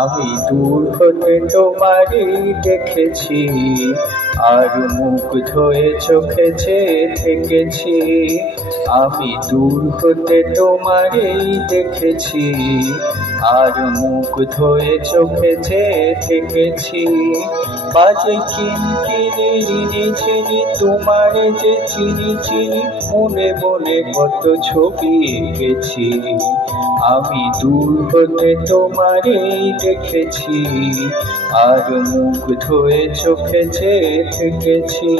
আমি দূর হতে তোমারই দেখেছি, আর মুগ্ধ হয়ে চোখে চেয়ে থেকেছি। আমি দূর হতে তোমারই দেখেছি, আর মুগ্ধ হয়ে চোখে চেয়ে থেকেছি। বাজে কিনকিনি ঋণী চিনি, তোমারে যে চিনি চিনি, মনে মনে কত ছবি এঁকেছি। আমি দূর হতে তোমারেই দেখেছি, আর মুগ্ধ হয়ে চোখে চেয়ে থেকেছি।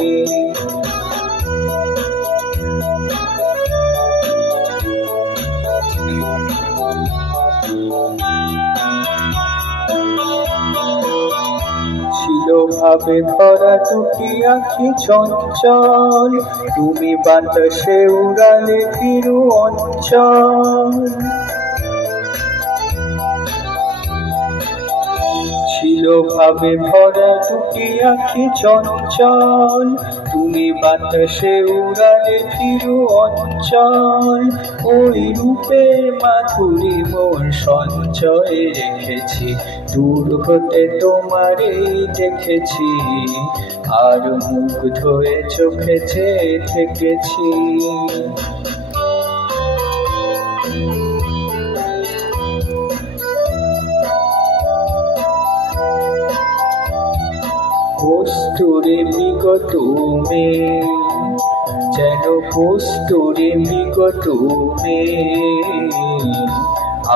ছিল ভাবে ভরা দুটি আঁখি চঞ্চল, তুমি বাতাসে উড়ালে তিরু অঞ্চল। ছিল ভাবে ভরা দুটি আঁখি চঞ্চল, তুমি বাতাসে উড়ালে তিরু অঞ্চল। ওই রূপের মাধুরী মন সঞ্চয়ে রেখেছি, দূর হতে তোমারেই দেখেছি, আর মুগ্ধ হয়ে চোখে চেয়ে থেকেছি। কস্তুরে বিগত মে, যেন কস্তুরে বিগত মে,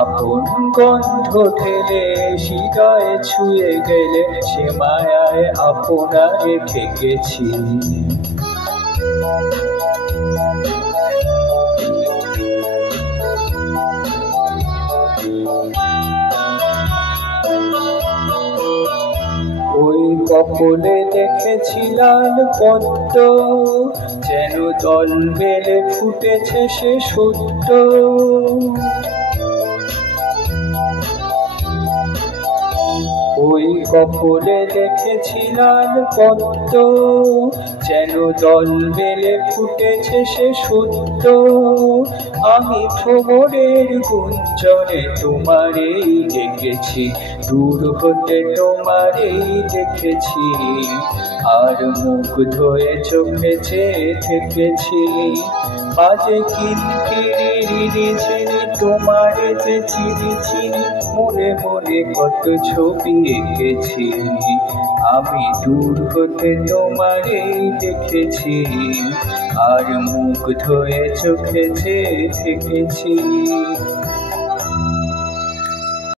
আপন গন্ধ ঢেলে হৃদয়ে ছুঁয়ে গেলে, সে মায়ায় আপনারে ঠেকেছি। ওই কপলে দেখেছি লাল পদ্ম, যেন দল মেলে ফুটেছে সে সত্য। ওই কপলে দেখেছি লাল পদ্ম, যেন দল মেলে ফুটেছে সে সত্য। আমি ভ্রমরের গুঞ্জনে তোমারেই ডেকেছি, দূর হতে তোমারেই দেখেছি, আর মুগ্ধ হয়ে চোখে চেয়ে থেকেছি। বাজে কিনকিনি ঋণী চিনি, তোমারে যে চিনি চিনি, মনে মনে কত ছবি এঁকেছি। আমি দূর হতে তোমারেই দেখেছি, আর মুগ্ধ হয়ে চোখে চেয়ে থেকেছি।